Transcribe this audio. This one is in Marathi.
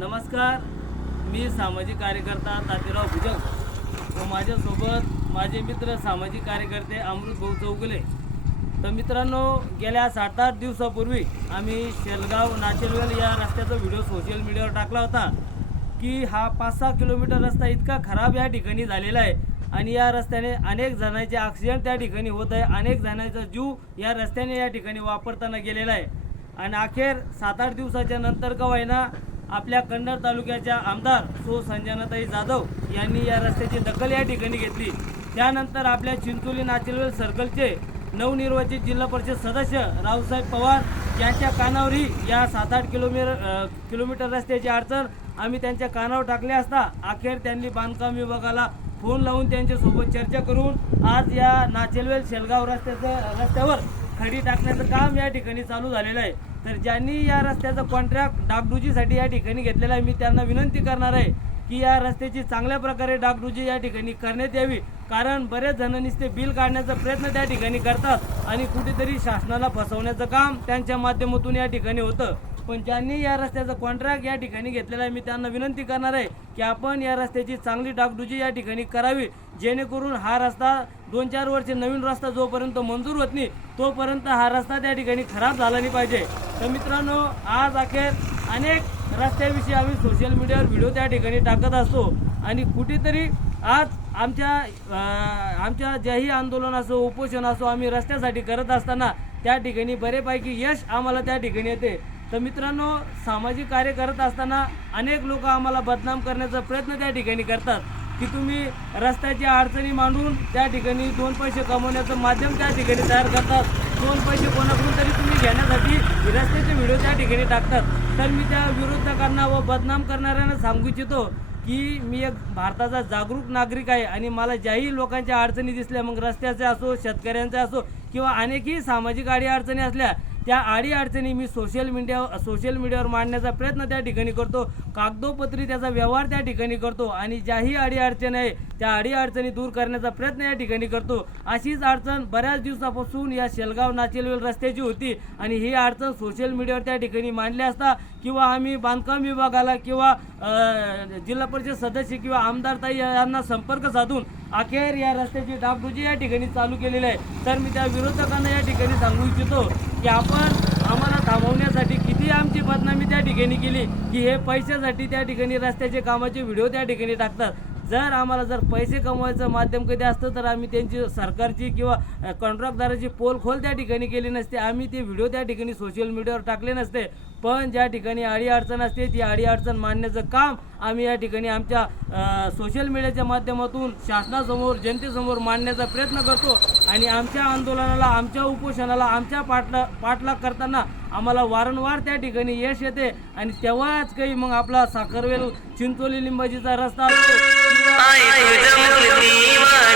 नमस्कार, मी सामाजिक कार्यकर्ता तातेराव भुजंग व माझ्यासोबत माझे मित्र सामाजिक कार्यकर्ते अमृत भाऊ चौगुले. तर मित्रांनो, गेल्या 7-8 दिवसापूर्वी आम्ही शेलगाव नाचेलवेल या रस्त्याचा व्हिडिओ सोशल मीडियावर टाकला होता की हा 5-6 किलोमीटर रस्ता इतका खराब या ठिकाणी झालेला आहे आणि या रस्त्याने अनेक जणांचे ॲक्सिडेंट त्या ठिकाणी होत आहे. अनेक जणांचा जीव या रस्त्याने या ठिकाणी वापरताना गेलेला आहे आणि अखेर 7-8 दिवसाच्या नंतर का होईना आपल्या कन्नड तालुक्याच्या आमदार संजनाताई जाधव यांनी या रस्त्याची दखल या ठिकाणी घेतली. त्यानंतर आपल्या चिंचोली नाचेलवेल सर्कलचे नवनिर्वाचित जिल्हा परिषद सदस्य रावसाहेब पवार यांच्या कानावरही या 7-8 किलोमीटर रस्त्याची अडचण आम्ही त्यांच्या कानावर टाकले असता अखेर त्यांनी बांधकाम विभागाला फोन लावून त्यांच्यासोबत चर्चा करून आज या नाचेलवेल शेलगाव रस्त्यावर खडी टाकण्याचं काम या ठिकाणी चालू झालेलं आहे. तर ज्यांनी या रस्त्याचा कॉन्ट्रॅक्ट डागडुजीसाठी या ठिकाणी घेतलेला आहे, मी त्यांना विनंती करणार आहे की या रस्त्याची चांगल्या प्रकारे डागडुजी या ठिकाणी करण्यात यावी. कारण बरेच जण नुसते बिल काढण्याचा प्रयत्न त्या ठिकाणी करतात आणि कुठेतरी शासनाला फसवण्याचं काम त्यांच्या माध्यमातून या ठिकाणी होतं. पण ज्यांनी या रस्त्याचा कॉन्ट्रॅक्ट या ठिकाणी घेतलेला आहे, मी त्यांना विनंती करणार आहे की आपण या रस्त्याची चांगली डागडुजी या ठिकाणी करावी, जेणेकरून हा रस्ता 2-4 वर्ष नवीन रस्ता जोपर्यंत मंजूर होत नाही तोपर्यंत हा रस्ता त्या ठिकाणी खराब झाला नाही पाहिजे. तर मित्रांनो, आज अखेर अनेक रस्त्याविषयी आम्ही सोशल मीडियावर व्हिडिओ त्या ठिकाणी टाकत असतो आणि कुठेतरी आज आमच्या ज्याही आंदोलन असो, उपोषण असो, आम्ही रस्त्यासाठी करत असताना त्या ठिकाणी बरेपैकी यश आम्हाला त्या ठिकाणी येते. तर मित्रांनो, सामाजिक कार्य करत असताना अनेक लोक आम्हाला बदनाम करण्याचा प्रयत्न त्या ठिकाणी करतात की तुम्ही रस्त्याची अडचणी मांडून त्या ठिकाणी 2 पैसे कमवण्याचं माध्यम त्या ठिकाणी तयार करतात. 2 पैसे कोणाकडून तरी तुम्ही घेण्यासाठी रस्त्याचे व्हिडिओ त्या ठिकाणी टाकतात. तर मी त्या विरोधकांना व बदनाम करणाऱ्यांना सांगू इच्छितो की मी एक भारताचा जागरूक नागरिक आहे आणि मला ज्याही लोकांच्या अडचणी दिसल्या, मग रस्त्याच्या असो, शेतकऱ्यांच्या असो किंवा अनेकही सामाजिक अडचणी असल्या, त्या अडचणी मी सोशल मीडियावर मांडण्याचा प्रयत्न त्या ठिकाणी करतो. कागदोपत्री त्याचा व्यवहार त्या ठिकाणी करतो आणि ज्याही अडचण आहे त्या अडचणी दूर करण्याचा प्रयत्न या ठिकाणी करतो. अशीच अडचण बऱ्याच दिवसापासून या शेलगाव नाचेलवेल रस्त्याची होती आणि ही अडचण सोशल मीडियावर त्या ठिकाणी मांडली असता किंवा आम्ही बांधकाम विभागाला किंवा जिल्हा परिषद सदस्य किंवा आमदार ताई यांना संपर्क साधून अखेर या रस्त्याची डागडुजी या ठिकाणी चालू केलेली आहे. तर मी त्या विरोधकांना या ठिकाणी सांगू इच्छितो की आपण आम्हाला थांबवण्यासाठी किती आमची बदनामी त्या ठिकाणी केली की हे पैशासाठी त्या ठिकाणी रस्त्याचे कामाचे व्हिडिओ त्या ठिकाणी टाकतात. जर पैसे कमवायचं माध्यम कधी असतं तर आम्ही त्यांची सरकारची किंवा कॉन्ट्रॅक्टदाराची पोल खोल त्या ठिकाणी केली नसते, आम्ही ते व्हिडिओ त्या ठिकाणी सोशल मीडियावर टाकले नसते. पण ज्या ठिकाणी अडचण असते ती अडचण मांडण्याचं काम आम्ही या ठिकाणी आमच्या सोशल मीडियाच्या माध्यमातून शासनासमोर, जनतेसमोर मांडण्याचा प्रयत्न करतो आणि आमच्या आंदोलनाला, आमच्या उपोषणाला, आमच्या पाठलाग करताना आम्हाला वारंवार त्या ठिकाणी यश येते आणि तेव्हाच काही मग आपला साखरवेल चिंचोली लिंबाजीचा रस्ता असतो